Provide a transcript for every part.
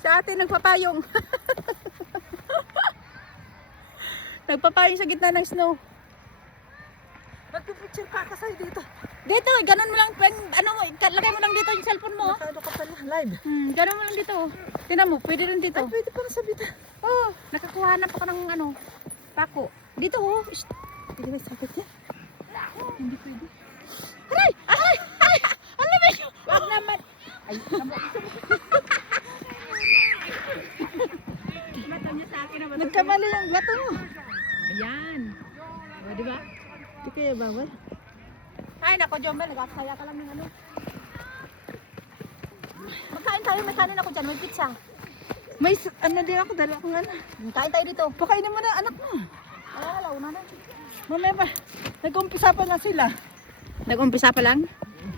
Si ate nagpapayong. Nagpapayong sa gitna ng snow. Magpipicture pa ka sa'yo dito. Dito, ganun mo lang, ano mo, lagay mo lang dito yung cellphone mo. Ano ka pala, live. Ganun mo lang dito. Tingnan mo, pwede rin dito. Ay, pwede pa na sa bita. Oh, nakakuha na pa ka ng ano, pako. Dito oh. Hindi ba sakit yan? Hindi pwede. Aray! Aray! Aray! Ano ba yun? Wag naman. Ay, mata niya sa akin na ba? Nagkamali yung gato mo. Ayan. O, di ba? Hindi kaya bawal. Ay, nako, Jomel, nagkakaya ka lang ng ano. Magkain tayo, may kanin ako dyan, may pizza. May ano din ako, dala akong ano. Kain tayo dito. Pakainin mo na anak mo. Wala, una na. Mamaya pa. Nag-umpisa pa na sila. Nag-umpisa pa lang?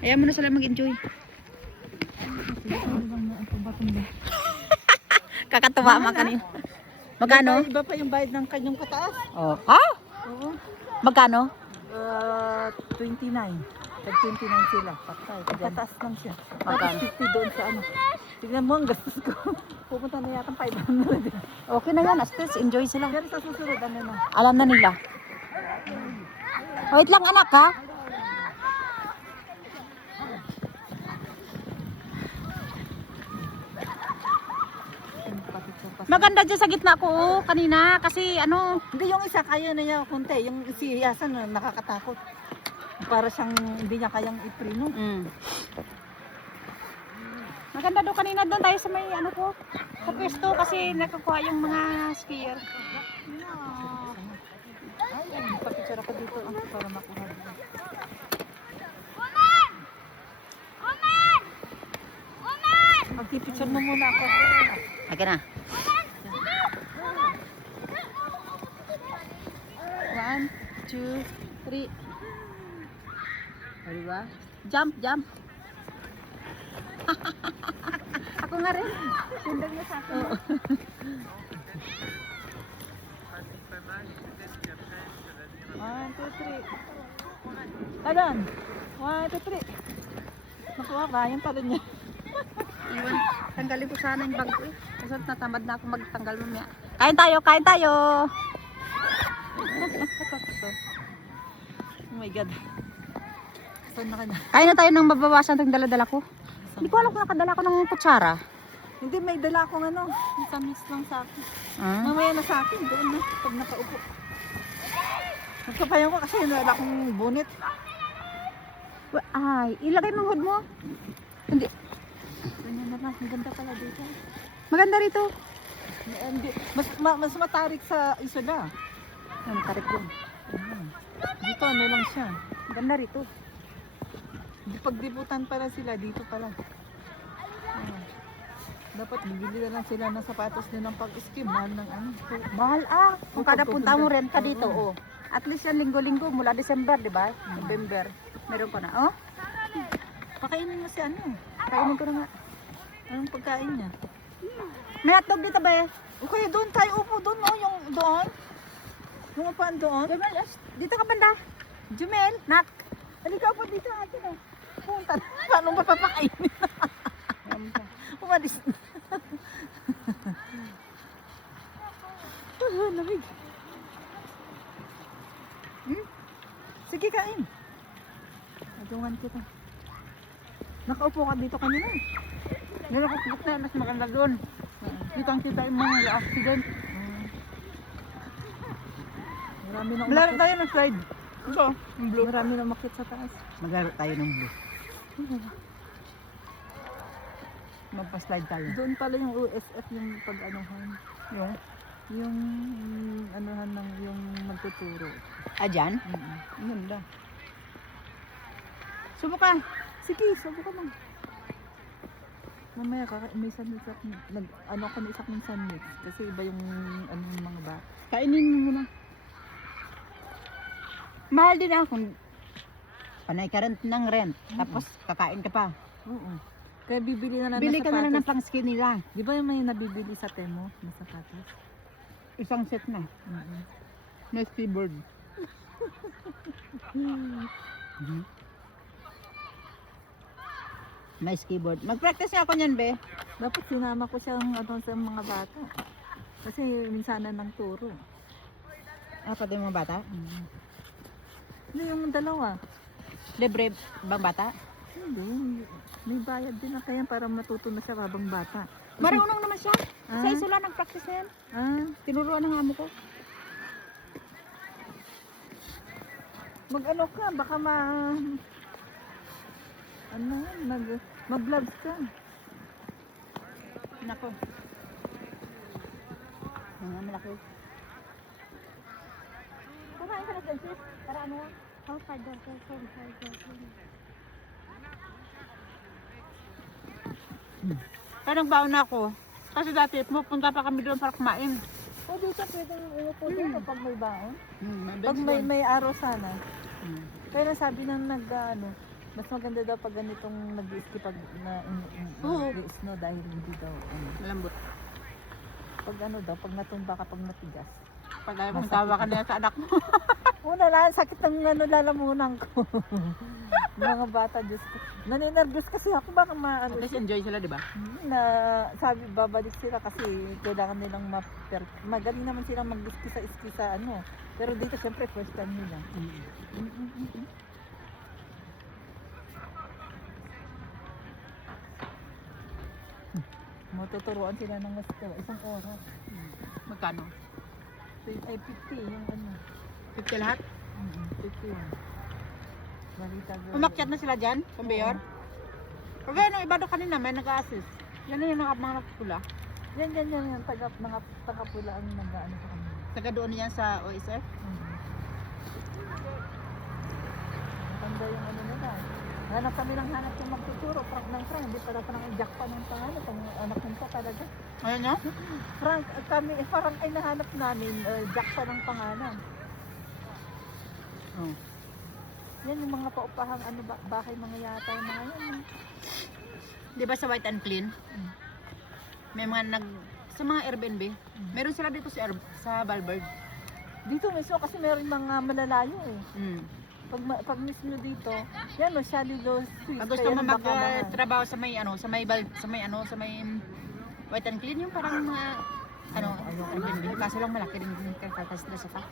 Ayan mo na sila mag-enjoy. Kakatuwa Mahal, man kanina. Magkano? Iba pa yung bayad ng kanyang pataas. Oh. Ha? Oo. Magkano? 29. Tag-29 sila. Patay. Pataas lang siya. Magkano? Tapos 50 doon sa ano. Tignan mo ang gastos ko. Pupunta na yata 500. Okay na yan, Astes. Enjoy sila. Pero sa susunod, ano na. Alam na nila. Wait lang anak ha. Maganda dyan sa gitna ko oh, kanina kasi ano. Hindi, yung isa kaya na niya kunti. Yung si Yasan nakakatakot. Para siyang hindi niya kayang iprino. Maganda daw kanina doon tayo sa may ano ko. Sa pwesto kasi nakukuha yung mga skier. Ay, papicture ako dito para makuha dito. Magpipicture mo muna ako. Okay na. 1, 2, 3. O diba? Jump, jump. Ako nga rin. Sundan mo sa akin. Oo. One, two, three. Talon. 1, 2, 3. Nakuha ba? Yung talon niya. Iwan. Tanggalin ko sana yung bag ko eh. Kasi natamad na ako magtanggal mamaya. Kain tayo, kain tayo. Oh my God. Saan na ka na? Kain na tayo ng mabawasan itong dala-dala ko. Hindi ko alam kung nakadala ko ng kutsara. Hindi, may dala akong ano. Isang miss lang sa akin. Mamaya na sa akin. Doon na. Pag nakaupo. Nagkapayan ko kasi wala akong bonnet. Ay, ilagay mong hood mo. Hindi. Ganyan na lang. Ang ganda pala dito. Maganda rito. Mas matarik sa Isola. Ang tarik yun. Dito ano lang siya. Maganda rito. Pagdibutan pala sila, dito pala. Dapat bibili na lang sila ng sapatos din ng pag-ski. Mahal ng ano. Mahal ah. Kung kada punta mo rent ka dito, oh. At least yan linggo-linggo mula December, di ba? November. Meron ka na, oh. Pakainin mo si ano. Kainin ko na nga. Anong pagkain niya? May hotdog dito ba eh? O kaya doon tayo upo doon, no? Yung doon. Yung upaan doon. Jumel, dito ka banda. Jumel, Nak. halika po dito atin eh. Punta. Paano ba papakainin? Umalis na. Lamig. Sige, kain. Adungan kita. Nakaupo ka dito kanina. Nilakot na, mas maganda doon. Kitang-kita yung mga accident. Marami na Malaro umakit. tayo ng slide. Ito, yung blue. Marami na umakit sa taas. Maglaro tayo ng blue. Magpa-slide tayo. Doon pala yung USF yung pag-anuhan. Yung anuhan ng yung magtuturo. Ah, dyan? Yun lang. Subukan. Sige, subukan lang. Mamaya may sandwich at ano ako na isa kong sandwich kasi iba yung ano yung mga bata. Kainin mo muna. Mahal din ako. Panay ka rent ng rent. Tapos kakain ka pa. Oo. Kaya bibili na lang Bili ng ka na lang ng sapatos. pang-skin nila. Di ba yung may nabibili sa Temo na sapatos? Isang set na. Nice keyboard. May skateboard. Mag-practice ako niyan, be. Dapat sinama ko siyang sa mga bata. Kasi minsanan ng turo. Ah, pati yung mga bata? Hindi yung dalawa. Libre bang bata? Hindi. May bayad din na kaya para matuto na siya habang bata. Marunong naman siya. Ah. Sa isula nag-practice na yan. Ah, Tinuruan ng amo ko. mag-ano ka, baka mag-vlogs ka. Nako. Mga malaki. Kumain ka na dyan, sis? Para ano? Parang baon na ako. Kasi dati pupunta pa kami doon para kumain. O dito pwedeng umupo dito pag may baon. Pag Pag may araw sana. Pero sabi ng mas maganda daw pag ganitong nag-ski pag Oo. snow dahil hindi daw Malambot. pag pag natumba ka pag matigas. Pag tawa ka na sa anak mo. Una lang, sakit ng lalamunan ko. Mga bata, Diyos ko. Naninervous kasi ako, baka At least enjoy sila, di ba? na sabi babalik sila kasi kailangan nilang magaling naman silang mag-ski sa Pero dito siyempre first time nila. Matuturuan sila ng gusto, isang oras. Magkano? Ay 50 yung 50 lahat? 50 yan. Balita girl. Umakyat na sila dyan, sa Mayor? Pag ano, iba doon kanina, may nag-a-assist. Yan na yung mga nakapula. Yan, yung taga-pula ang nag-ano sa kanila. Taga doon yan sa OSF. Tanda yung nila. Hanap kami ng hanap yung magtuturo. Frank ng Frank. Hindi pala parang jack pa ng pangalan. Kung anak nito talaga. Ayun nyo? Frank, kami, parang ay nahanap namin. Jack pa ng pangalan. Oh. Yan yung mga paupahang bahay mga yata yung mga yan. Di ba sa White and Clean? May mga sa mga Airbnb. Meron sila dito sa Valberg. Dito mismo kasi meron mga malalayo eh. Pag mismo dito, yan Shalilo Swiss. Pag gusto mo magtrabaho sa may White and Clean, yung parang mga Airbnb. Kaso lang malaki din yung kakastres sa tax.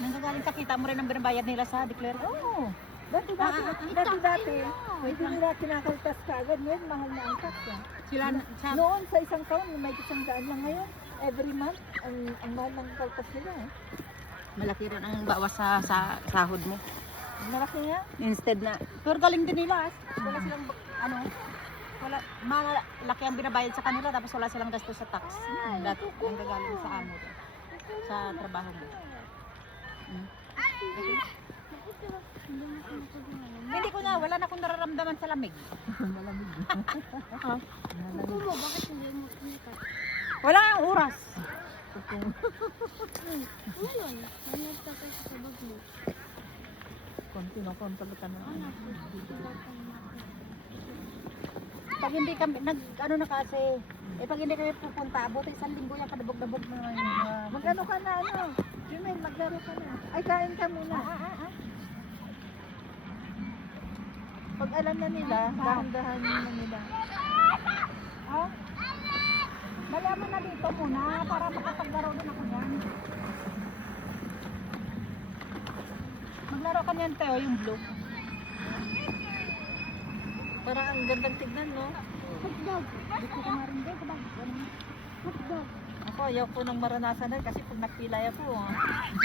Nanggagaling ka, kita mo rin ang binabayad nila sa declare. Oo. Dati, hindi nila kinakaltas ka agad. Ngayon, mahal na ang tax. Noon, sa isang taon, may 100 lang ngayon. Every month, ang mahal ng kaltas nila. Malaki rin ang bawas sa sahod mo. Malaki nga. Instead na, pero galing din nila. Wala silang, malaki ang binabayad sa kanila, tapos wala silang gasto sa tax. Dati, ang gagaling sa amo, sa trabaho mo. Hindi ko na, wala na akong nararamdaman sa lamig. Malamig. Bakit hindi mo sinikat? Wala ang oras. Ngayon, nagtatay sa bag mo. Konti na ka na. Pag hindi kami, na kasi, pag hindi kami pupunta, buti isang linggo yung kadabog-dabog na Mag-ano ka na, Jumel, maglaro ka na. Ay, kain ka muna. Pag alam na nila, dahan-dahan na nila. Malaman na dito muna para makapaglaro din ako yan. Maglaro ka niyan, Teo, yung blue. Para ang gandang tignan, no? Hotdog. Hindi ko kumarinig, kabag. Hotdog. Ako, ayaw ko nang maranasan na kasi pag napilay ako,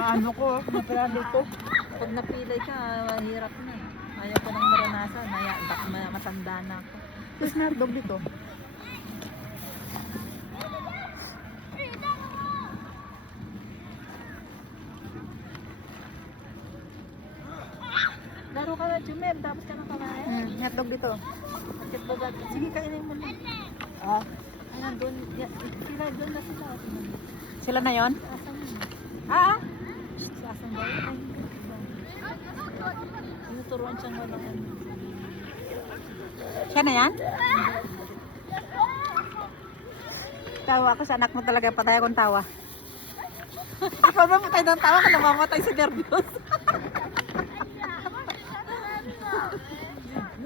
Ano ko, napila dito. pag napilay ka, mahirap na. Ayaw ko nang maranasan, matanda na ako. Tapos na dog dito. Laro ka na, Jumel, tapos ka na kalahin. Hotdog dito. Sige, kainin mo na. Ah, Nandun, sila doon na sila. sila na yon? Asan yun? Ah, Asan ba yun? Tinuturuan siyang walang siya na yan? Tawa ako sa anak mo talaga, patay akong tawa. Ikaw ba matay ng tawa ka namamatay sa nervyos?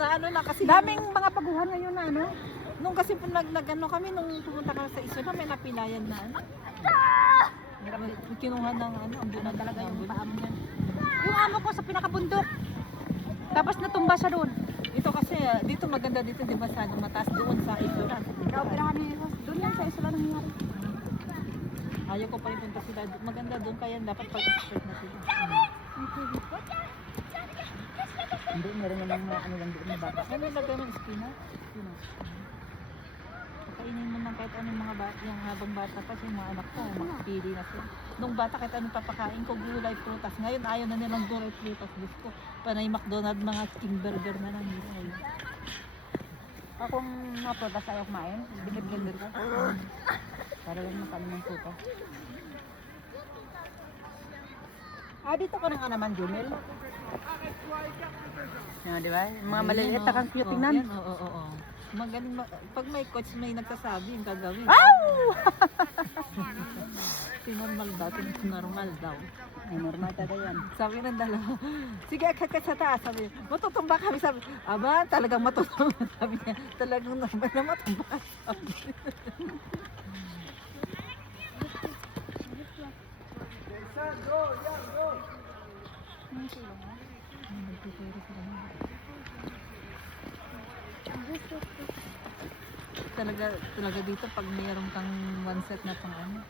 na ano na kasi. Daming mga paguhan ngayon na ano. Nung kasi po nag-ano kami, nung pumunta kami sa Isla, may napinayan na ano. Kinuha ng ano, ambulan talaga yung paamo niyan. Yung amo ko sa pinakabundok. Tapos natumba siya doon. Ito kasi, dito maganda dito, di ba sa mataas doon sa Isla. Naoperahan niya yun. Doon yan sa isla nangyari. Ayaw ko pa rin punta sila. Maganda doon kaya dapat pag-expert na sila. Hindi, meron namang mga ano lang doon na bata. Ano nilagay ng spinach? Pakainin mo ng kahit anong mga bata, yung habang bata pa yung mga anak ko, makapili na sila. Nung bata kahit anong papakain ko, gulay, prutas. Ngayon ayaw na nilang gulay, prutas. Gusto ko, panay McDonald, mga king burger na lang. Akong mga prutas ayaw kumain. Biniblender ko. Para lang makain ng prutas. Dito ka na nga naman, Jumel. Di ba? Yung mga maliliit, takang cute tingnan. Oo. Magaling, pag may coach may nagsasabi yung gagawin. Si normal daw, normal daw. Ay, normal talaga yan. Sabi ng dalawa, sige akit ka sa taas. Sabi, matutumba kami. Sabi, aba, talagang matutumba. Sabi niya, talagang normal na matumba. Sabi. Talaga dito pag mayroon kang one set na pang ano,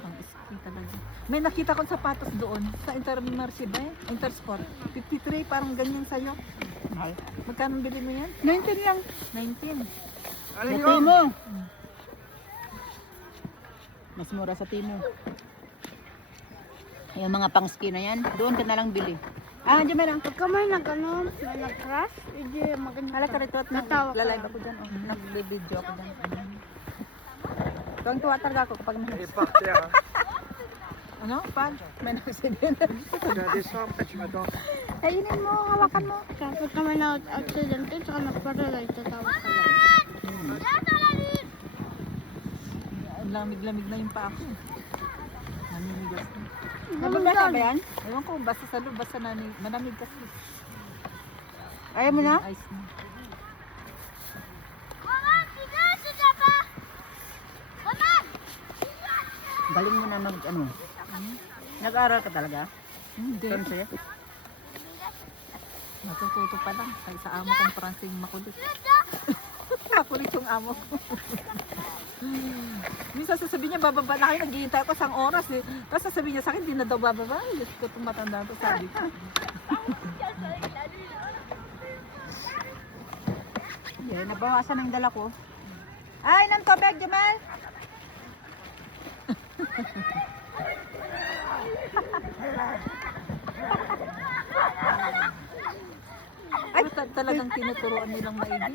pang ski talaga. May nakita kong sapatos doon sa Intermarché ba eh? Intersport. 53 parang ganyan sa'yo. Mahal. Magkano bili mo yan? 19 lang. 19. Sa Timo. Mas mura sa Timo. Yung mga pang-ski na yan, doon ka na lang bili. Diyan meron. Pag ka may nag-ano, may nag-crash, hindi maganda. Hala ka rito at Natawa ka. nag-live ako dyan. Nag-video ako dyan. Tuwang-tuwa talaga ako kapag may Ano? Pan? may accident. Kainin mo, hawakan mo. Kapag ka may na-accident, tsaka na-paralyze, tatawa ka lang. Ang lamig-lamig na yung pa ako. Namimigas na. Nababasa ba yan? Ewan ko, basta sa loob, basta manamig kasi. Ayaw mo na? Ice na. Galing mo na mag ano. Nag-aaral ka talaga? Hindi. Francis? Natututo pa lang. Kaya sa amo kong Francine makulit. Makulit yung amo ko. Minsan sasabihin niya, bababa na kayo, naghihintay ako isang oras eh. Tapos sasabihin niya sa akin, hindi na daw bababa. Ay, Diyos ko, itong matanda to, sabi ko. Yeah, nabawasan ang dala ko. Ay, ng tubig, Jamal! Ay, talagang tinuturoan nilang maigi.